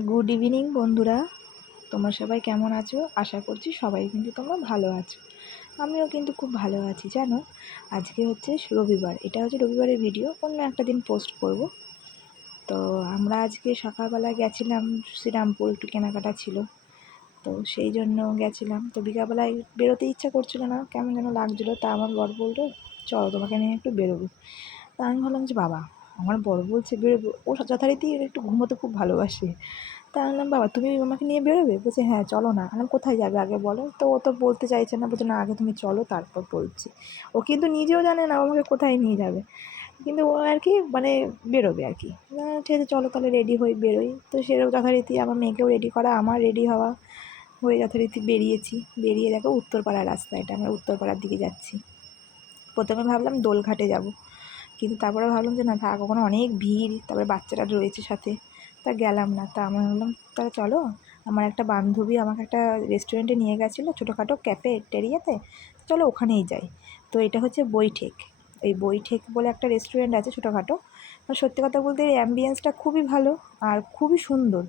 Good evening বন্ধুরা, তোমরা সবাই কেমন আছো? আশা করছি সবাই কিন্তু তোমরা ভালো আছো। আমিও কিন্তু খুব ভালো আছি। জানো, আজকে হচ্ছে রবিবার, এটা হচ্ছে রবিবারের ভিডিও, অন্য একটা দিন পোস্ট করব। তো আমরা আজকে সকালবেলা গেছিলাম শ্রীরামপুর, একটু কেনাকাটা ছিল, তো সেই জন্য গেছিলাম। তো বিকালবেলায় বেরোতে ইচ্ছা করছিল না, কেমন যেন লাগছিলো। তা আমার বর বললো, চলো তোমাকে নিয়ে একটু বেরোবো। তা আমি ভাবলাম যে বাবা, আমার বর বলছে বেরোবো, ও যথারীতি একটু ঘুমোতে খুব ভালোবাসে। তা আমি বললাম, বাবা তুমি আমাকে নিয়ে বেরোবে? বলছে হ্যাঁ চলো না। আমি বললাম, কোথায় যাবে আগে বলো। তো ও তো বলতে চাইছে না, বলছে না আগে তুমি চলো তারপর বলছি। ও কিন্তু নিজেও জানে না ও আমাকে কোথায় নিয়ে যাবে, কিন্তু ও আর কি মানে বেরোবে আর কি। ঠিক আছে চলো তাহলে রেডি হই, বেরোই। তো সেরকম যথারীতি আমার মেয়েকেও রেডি করা, আমার রেডি হওয়া হয়ে যথারীতি বেরিয়েছি। বেরিয়ে দেখো উত্তরপাড়ার রাস্তা, এটা আমরা উত্তরপাড়ার দিকে যাচ্ছি। প্রথমে ভাবলাম দোলঘাটে যাব, কিন্তু তারপরে ভাবলাম যে না থাক, ওখানে অনেক ভিড়, তারপরে বাচ্চারা রয়েছে সাথে, তা গেলাম না। তা আমি ভাবলাম তাহলে চলো, আমার একটা বান্ধবী আমাকে একটা রেস্টুরেন্টে নিয়ে গেছিলো, ছোটোখাটো ক্যাফেটেরিয়াতে, চলো ওখানেই যাই। তো এটা হচ্ছে বৈঠেক, এই বৈঠেক বলে একটা রেস্টুরেন্ট আছে ছোটোখাটো। সত্যি কথা বলতে এই অ্যাম্বিয়েন্সটা খুবই ভালো আর খুবই সুন্দর,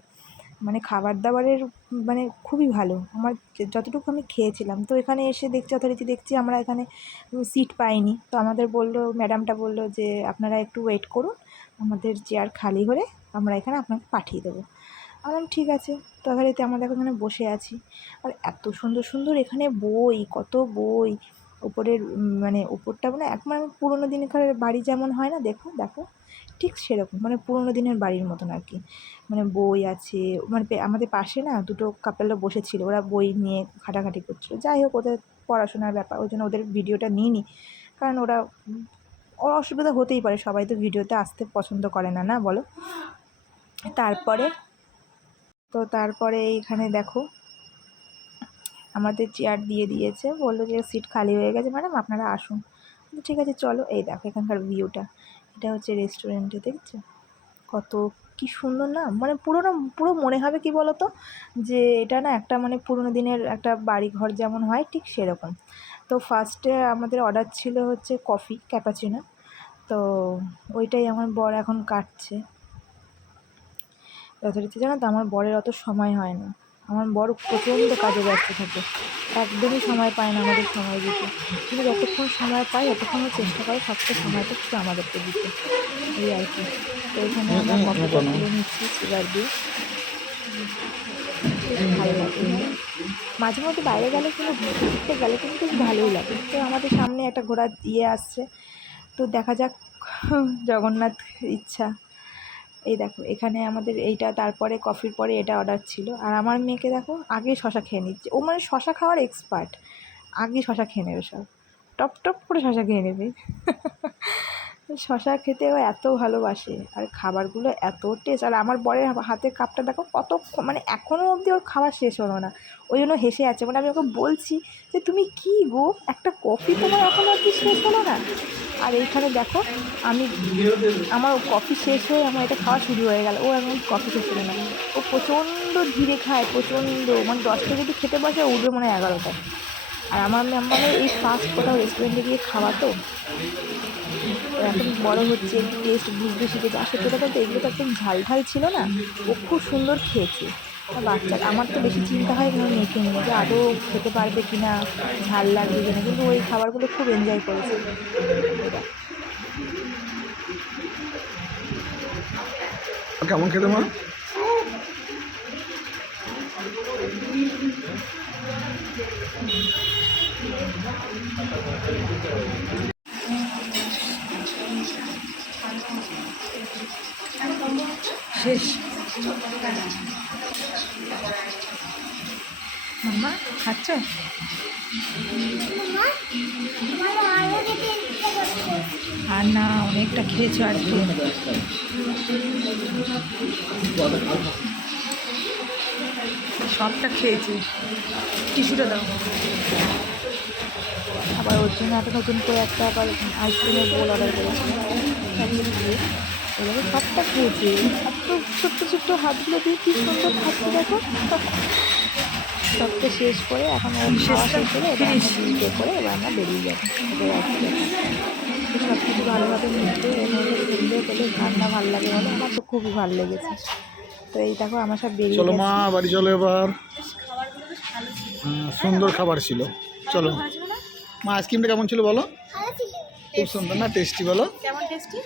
মানে খাবার দাবারের মানে খুবই ভালো। আমার যতটুকু আমি খেয়েছিলাম, তো এখানে এসে দেখছি যথারীতি দেখছি আমরা এখানে সিট পাইনি। তো আমাদের বললো, ম্যাডামটা বললো যে আপনারা একটু ওয়েট করুন, আমাদের চেয়ার খালি হলে আমরা এখানে আপনাকে পাঠিয়ে দেবো। আমি বললাম ঠিক আছে। যথারীতি আমরা দেখো এখানে বসে আছি, আর এত সুন্দর সুন্দর এখানে বই, কত বই। উপরের মানে উপরটা মানে এক মানে পুরোনো দিনকার বাড়ি যেমন হয় না, দেখো দেখো ঠিক সেরকম, মানে পুরোনো দিনের বাড়ির মতন আর কি। মানে বই আছে, মানে আমাদের পাশে না দুটো কাপেলও বসেছিল, ওরা বই নিয়ে ঘাটাঘাটি করছিলো। যাই হোক, ওদের পড়াশোনার ব্যাপার, ওই জন্য ওদের ভিডিওটা নিইনি, কারণ ওর অসুবিধা হতেই পারে, সবাই তো ভিডিওতে আসতে পছন্দ করে না, না বলো? তারপরে এইখানে দেখো আমাদের চেয়ার দিয়ে দিয়েছে, বললো যে সিট খালি হয়ে গেছে ম্যাডাম, আপনারা আসুন। ঠিক আছে চলো। এই দেখো এখানকার ভিউটা, এটা হচ্ছে রেস্টুরেন্টে, দেখছো কত কি সুন্দর না, মানে পুরো মনে হবে কি বলো তো, যে এটা না একটা মানে পুরোনো দিনের একটা বাড়ি ঘর যেমন হয় ঠিক সেরকম। তো ফার্স্টে আমাদের অর্ডার ছিল হচ্ছে কফি ক্যাপাচিনো, তো ওইটাই আমার বর এখন কাটছে। যথারীতি জানো তো আমার বরের অত সময় হয় না, আমার বর প্রচণ্ড কাজে ব্যস্ত থাকে, একদমই সময় পায় না আমাদের সময় দিতে। কিন্তু যতক্ষণ সময় পাই ততক্ষণ চেষ্টা করে সবটা সময়টা একটু আমাদেরকে দিতে, এই আর কি। তো এখানে আমরা কফিটা তুলে নিচ্ছি সুগার দিয়ে, বেশ ভালো লাগে। মাঝে মধ্যে বাইরে গেলে কিন্তু ঘুরতে গেলে কিন্তু বেশ ভালোই লাগে। তো আমাদের সামনে একটা ঘোরার আসছে, তো দেখা যাক, জগন্নাথ ইচ্ছা। এই দেখো এখানে আমাদের এইটা, তারপরে কফির পরে এটা অর্ডার ছিল। আর আমার মেয়েকে দেখো আগে শশা খেয়ে নিচ্ছে, ও মানে শশা খাওয়ার এক্সপার্ট, আগে শশা খেয়ে নেবে, সব টপ টপ করে শশা খেয়ে নেবে। শশা খেতে ও এত ভালোবাসে, আর খাবারগুলো এত টেস্ট। আর আমার বরের হাতের কাপটা দেখো কত, মানে এখনও অবধি ওর খাওয়া শেষ হলো না, ওই জন্য হেসে আছে। মানে আমি ওকে বলছি যে তুমি কি গো, একটা কফি তোমার এখনও অবধি শেষ হলো না। আর এইখানে দেখো আমার কফি শেষ হয়ে আমার এটা খাওয়া শুরু হয়ে গেল, ও এখন কফি খেছিল না। ও প্রচণ্ড ধীরে খায়, প্রচণ্ড, মানে 10টায় যদি খেতে বসে উঠবে মনে হয় 11টায়। আর আমার মানে এই ফার্স্ট কোথাও রেস্টুরেন্টে গিয়ে খাওয়া, তো এখন বড় হচ্ছে, একটু টেস্ট বুঝতে শিখেছে। আর সত্যি কথা বলতে এগুলো তো একদম ঝাল ঝাল ছিল না, ও খুব সুন্দর খেয়েছে। আর বাচ্চা, আমার তো বেশি চিন্তা হয় আমার মেয়েকে নিয়ে, যে আদৌ খেতে পারবে কি না, ঝাল লাগবে কিনা, কিন্তু ওই খাবারগুলো খুব এনজয় করেছে। কেমন খেতে মা? শেষ মাম্মা খাচ্ছ? আর না, অনেকটা খেয়েছো আর কি, সবটা খেয়েছি। টিস্যুটা দাও। আবার ওর জন্য একটা নতুন করে একটা আবার আইসক্রিমের বোল অর্ডার করেছিলাম, এভাবে সবটা খেয়েছি। এত ছোট্ট ছোট্ট হাতগুলো দিয়ে কী সুন্দর খাচ্ছে দেখো। সবটা শেষ করে এখন খাওয়া শেষ করে এবার আমরা বিল করে এবার আমরা বেরিয়ে যাবো, এটাই আর কি। তো সব কিছু ভালোভাবে মিটলে এখানে সুন্দর পেলে রান্না ভালো লাগে বলে, আমার তো খুবই ভালো লেগেছে। তো এই দেখো আমার সব বেরিয়ে চলো মা গেছে। বাড়ি চলো এবার। খাবারগুলো বেশ ভালো ছিল। সুন্দর খাবার ছিল। চলো ভালো ছিল না? মা, আইসক্রিমটা কেমন ছিল বলো? খুব সুন্দর না? টেস্টি বলো। কেমন টেস্টি?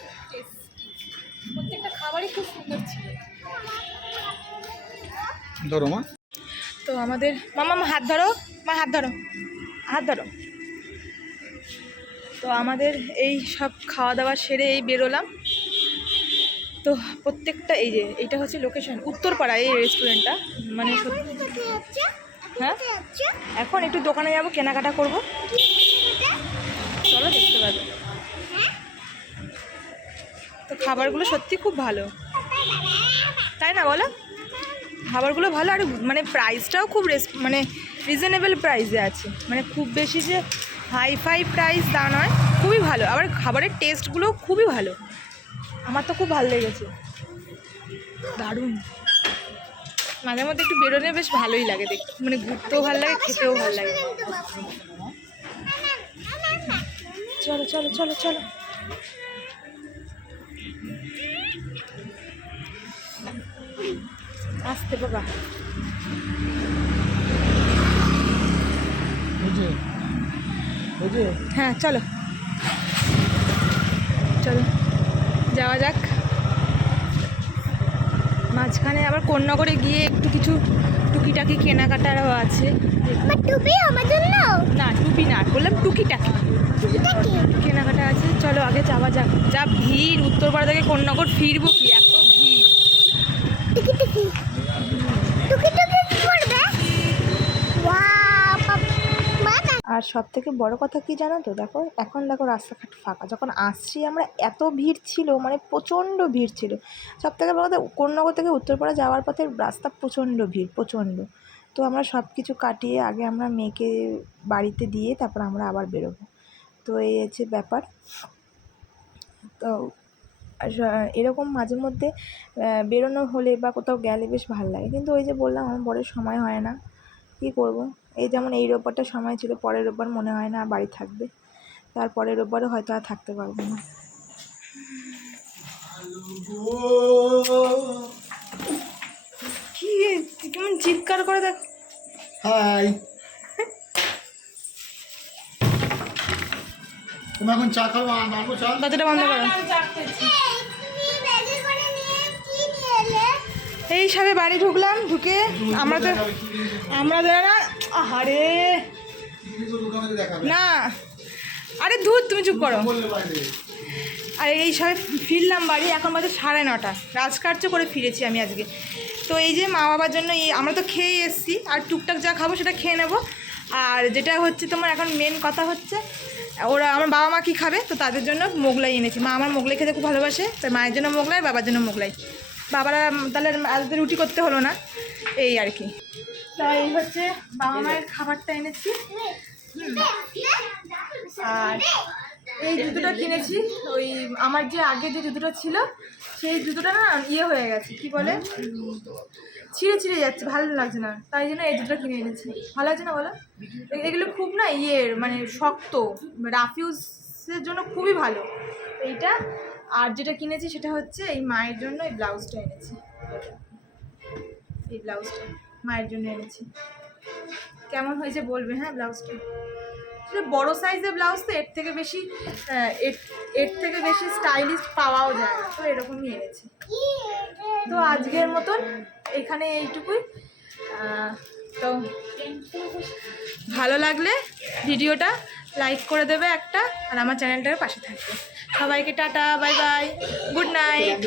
প্রত্যেকটা খাবারই খুব সুন্দর ছিল। ধরো মা। তো আমাদের মামা হাত ধরো, মা হাত ধরো, হাত ধরো। তো আমাদের এই সব খাওয়া দাওয়া সেরে এই বেরোলাম। তো প্রত্যেকটা এই যে এইটা হচ্ছে লোকেশন উত্তরপাড়া, এই রেস্টুরেন্টটা মানে হ্যাঁ এখন একটু দোকানে যাবো, কেনাকাটা করব, চলো দেখতে পাবে। তো খাবারগুলো সত্যি খুব ভালো, তাই না বলো? খাবারগুলো ভালো, আর মানে প্রাইসটাও খুব মানে রিজনেবল প্রাইসে আছে, মানে খুব বেশি যে হাই ফাই প্রাইস তা নয়, খুবই ভালো। আবার খাবারের টেস্টগুলো খুবই ভালো, আমার তো খুব ভালো লেগেছে, দারুণ। মাঝে মধ্যে একটু বেরোলে বেশ ভালোই লাগে, দেখতে মানে ঘুরতেও ভালো লাগে, খেতেও ভালো লাগে। চলো চলো চলো চলো। আসতে বাবা। হ্যাঁ চলো চলো যাওয়া যাক। মাঝখানে আবার কোন্নগরে গিয়ে একটু কিছু টুকিটাকি কেনাকাটারও আছে। টুপি আমার জন্য না টুপি না, বললাম টুকিটাকি কেনাকাটা আছে। চলো আগে যাওয়া যাক। যা ভিড়, উত্তরপাড়া থেকে কোন্নগর ফিরবো কি এত ভিড়। টুকি টুকি টুকি টুকি কি করবে? ওয়াও মা আর সব থেকে বড় কথা কি জানো তো, দেখো এখন দেখো রাস্তাঘাট ফাঁকা, যখন আসছি আমরা এত ভিড় ছিল, মানে প্রচণ্ড ভিড় ছিল। সব থেকে বড় কথা, কোন্নগর থেকে উত্তরপাড়া যাওয়ার পথে রাস্তা প্রচণ্ড ভিড়, প্রচণ্ড। তো আমরা সব কিছু কাটিয়ে আগে আমরা মেয়েকে বাড়িতে দিয়ে তারপর আমরা আবার বেরোবো। তো এই হচ্ছে ব্যাপার। তো এরকম মাঝে মধ্যে বেরোনো হলে বা কোথাও গেলে বেশ ভালো লাগে, কিন্তু ওই যে বললাম আমার বড়ের সময় হয় না, কী করব। এই যেমন এই রোববারটা সময় ছিল, পরের রোববার মনে হয় না বাড়ি থাকবে, তারপরের রোববারও হয়তো আর থাকতে পারবো না। কি কেমন চিৎকার করে দেখ। হাই, তুমি এখন চা খাও? আনবো চা। দরজাটা বন্ধ করো। এই সবে বাড়ি ঢুকলাম, ঢুকে আমরা তো না আহারে না, আরে ধুর তুমি চুপ করো। আর এই সবে ফিরলাম বাড়ি, এখন বাজে 9:30, রাজকার্য করে ফিরেছি আমি আজকে। তো এই যে মা বাবার জন্য আমরা তো খেয়ে এসেছি, আর টুকটাক যা খাবো সেটা খেয়ে নেবো। আর যেটা হচ্ছে তোমার এখন মেন কথা হচ্ছে, ওরা আমার বাবা মা কী খাবে, তো তাদের জন্য মোগলাই এনেছি। মা আমার মোগলাই খেতে খুব ভালোবাসে, তাই মায়ের জন্য মোগলাই, বাবার জন্য মোগলাই। বাবারা তাহলে আজকে রুটি করতে হলো না, এই আর কি। তাই হচ্ছে বাবা মায়ের খাবারটা এনেছি। আর এই জুতোটা কিনেছি, ওই আমার যে আগে যে জুতোটা ছিল সেই জুতোটা না ইয়ে হয়ে গেছে, কি বলে, ছিঁড়ে যাচ্ছে, ভালো লাগছে না, তাই জন্য এই জুতোটা কিনে এনেছি। ভালো লাগছে না বলো? এগুলো খুব না ইয়ের মানে শক্ত, রাফিউজের জন্য খুবই ভালো এইটা। আর যেটা কিনেছি সেটা হচ্ছে এই মায়ের জন্য এই ব্লাউজটা এনেছি, এই ব্লাউজটা মায়ের জন্য এনেছি। কেমন হয়েছে বলবে হ্যাঁ ব্লাউজটা। বড় সাইজের ব্লাউজ তো এর থেকে বেশি স্টাইলিশ পাওয়াও যায় না, তো এরকমই এনেছি। তো আজকের মতন এখানে এইটুকুই। তো ভালো লাগলে ভিডিওটা লাইক করে দেবে একটা, আর আমার চ্যানেলটার পাশে থাকবে। সবাইকে tata, bye bye, good night.